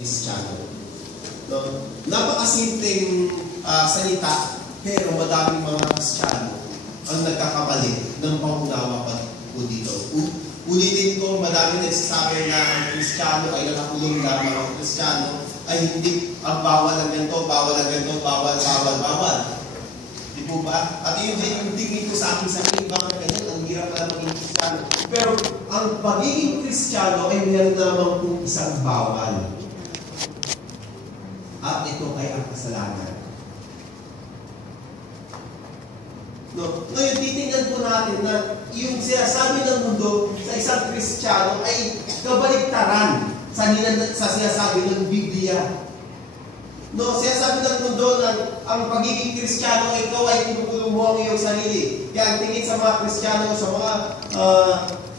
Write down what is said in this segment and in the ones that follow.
Kristiyano. No? Napakasimpleng salita, pero madaming mga Kristiyano ang nagkakamali ng pangunawa po dito. Ulitin ko, madami nagsasabi na ang Kristiyano ay nakakulong lamang. Ang Kristiyano ay hindi ang bawal ng ganito, bawal ng ganito, bawal. Di po ba? At yun din yung tingin ko sa aking sarili, bakit ganyan? Ang hirap pala maging Kristiyano. Pero ang pagiging Kristiyano ay meron naman kung isang bawal. At ito ay ang kasalanan. No? Ngayon, titingnan po natin na yung sinasabi ng mundo sa isang Kristiyano ay kabaligtaran sa sinasabi ng Biblia. No, sinasabi ng mundo na ang pagiging Kristiyano ay ikaw ay kinukulong mo ang iyong sarili. Kaya tingin sa mga Kristiyano,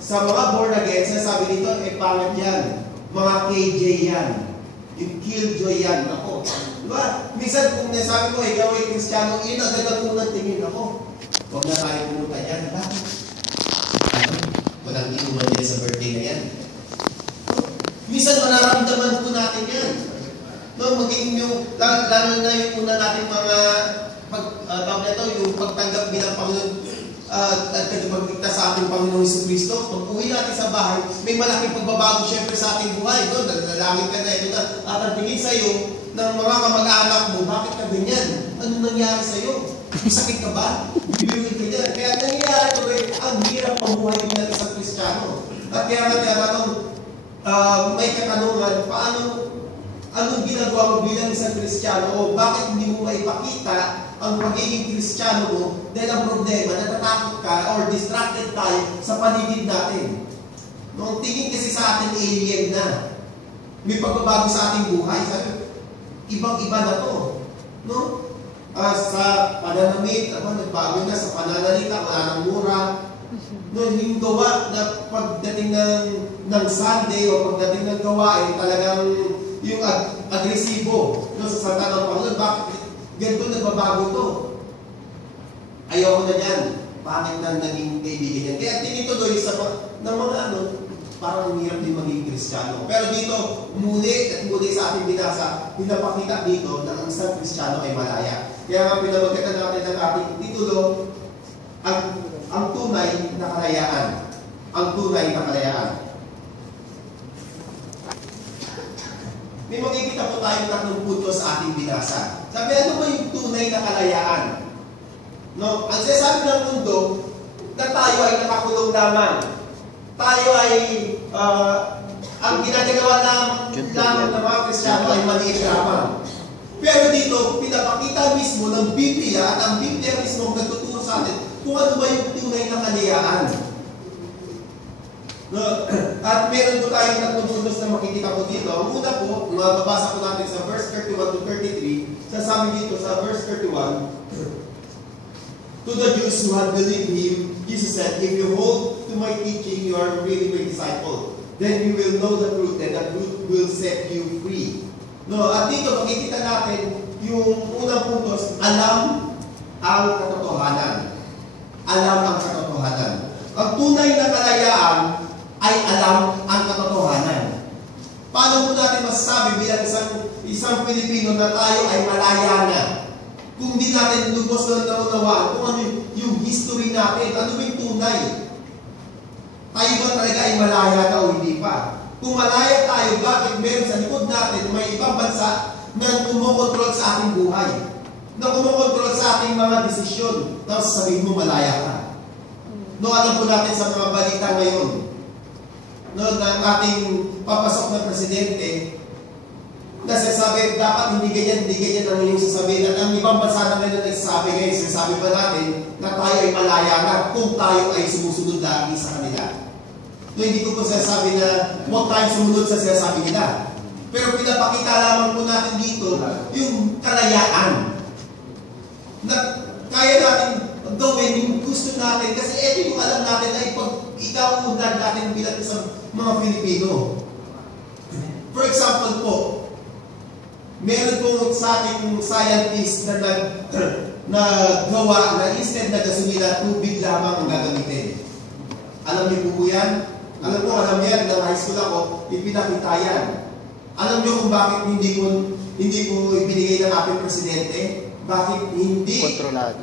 sa mga born again, sinasabi dito, pangit yan. Mga KJ yan. Yung killjoy yan. Ako. Diba? Minsan kung nasabi ko, ikaw ay Kristiyano, agad ang unang tingin ako. Huwag na tayo pumunta yan. Bakit? Walang inuman din sa birthday na yan. Minsan mararamdaman po natin yan. No, maging yung, lalo na yung una natin mga yung pagtanggap bilang Panginoon at pagligtas sa ating Panginoong Jesucristo. Pag uwi natin sa bahay, may malaking pagbabago syempre sa ating buhay. No? Nalangit ka na ito na at ang tingin sa iyo ng mga kamag-anak mo, bakit ka ganyan? Ano nangyari sa iyo? Sakit ka ba? Bibiruin ka dyan. Kaya nangyayari ito ang hirap pamuhay din ng isang Kristiyano. At kaya nga tinatanong, may katanungan, anong ginagawa mo bilang isang Kristiyano o bakit hindi mo maipakita ang pagiging Kristiyano mo dahil ang problema, natatakot ka or distracted tayo sa paligid natin. No, ang tingin kasi sa atin alien na. May pagbabago sa ating buhay. Sabi, ibang-iba na to. No? Sa pananamit, nagbago na sa pananalita, wala nang mura. No, yung gawa na pagdating ng Sunday o pagdating ng gawain, talagang yung agresibo no, sa salita ng Panginoon. Bakit ganito nagbabago to? Ayoko na yan. Bakit na naging kaibigan yan? Kaya tinutuloy sa mga parang hirap din maging Kristiyano. Pero dito, muli sa ating binasa, pinapakita dito na ang isang Kristiyano ay malaya. Kaya nga pinamagkatan natin ang ating titulo, ang tunay na kalayaan. Ang tunay na kalayaan. May makikita po tayong tatlong punto sa ating binasa. Sabi, ano ba yung tunay na kalayaan? No? Ang sinasabi ng mundo, na tayo ay nakakulong lamang. Tayo ay, ang ginagawa lamang ng mga Kristiyano ay maliit lamang. Pero dito, pinapakita mismo ng Biblia at ang Biblia mismo nagtuturo sa atin kung ano ba yung tunay na kalayaan. No? At meron po tayong tatlong puntos na makikita po dito. Ang una po, mababasa po natin sa verse 31 to 33. Sasabi dito sa verse 31, to the Jews who had believed him, Jesus said, if you hold to my teaching, you are really my disciple. Then you will know the truth, and the truth will set you free. No, at dito makikita natin yung unang puntos, alam ang katotohanan. Alam ang katotohanan. Ang tunay na kalayaan ay alam ang katotohanan. Paano po natin masasabi bilang isang Pilipino na tayo ay malaya na? Kung di natin lubos na naunawaan kung ano yung history natin, ano yung tunay? Tayo ba talaga ay malaya na o hindi pa? Kung malaya tayo, bakit meron sa likod natin may ibang bansa na kumokontrol sa ating buhay? Na kumokontrol sa ating mga desisyon? Tapos sabihin mo malaya ka. No, alam po natin sa mga balita ngayon, no, ng ating papasok na presidente, na sinasabi, dapat hindi ganyan ang inyong sasabihin. At ang ibang bansa na ngayon nagsasabi ngayon, sinasabi pa natin na tayo ay malaya na kung tayo ay sumusunod lagi sa kanila. So, hindi ko po sinasabi na huwag tayong sumunod sa sinasabi nila. Pero pinapakita lamang po natin dito yung kalayaan na kaya natin gawin yung gusto natin. Kasi ito yung alam natin ay pag ikaw undan natin bilang isang mga Pilipino. For example po, meron po sa ating scientist na gawa na instead na gasolina, tubig lamang ang gagamitin. Alam niyo po yan? Alam mo, alam yan, nang high school ako, ipinakita yan. Alam niyo kung bakit hindi po ibinigay ng ating presidente? Bakit hindi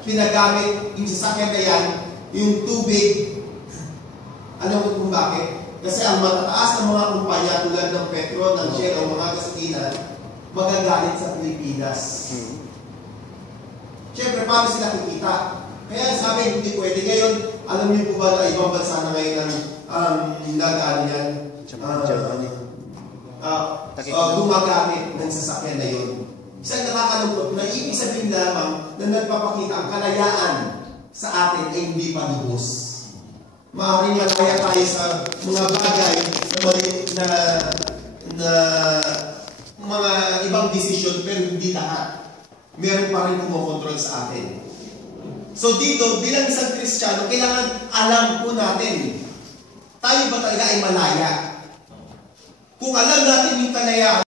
pinagamit yung sasakyan na yan, yung tubig? Alam mo kung bakit? Kasi ang matataas ng mga kumpanya tulad ng Petro, ng Shell, o mga gasolina, magagalit sa Pilipinas. Siyempre, paano sila kikita? Kaya sabi, hindi pwede. Ngayon, alam niyo po ba na ibang bansa na ngayon ang nag-ano yan? Gumagamit ng sasakyan na yun. Isang nakakalungkot na ibig sabihin lamang na nagpapakita ang kalayaan sa atin ay hindi pa lubos. Maaaring malaya tayo sa mga bagay na mga ibang desisyon pero hindi lahat. Meron pa rin kumokontrol sa atin. So dito, bilang isang Kristiyano, kailangan alam po natin, tayo ba talaga ay malaya? Kung alam natin yung kalayaan,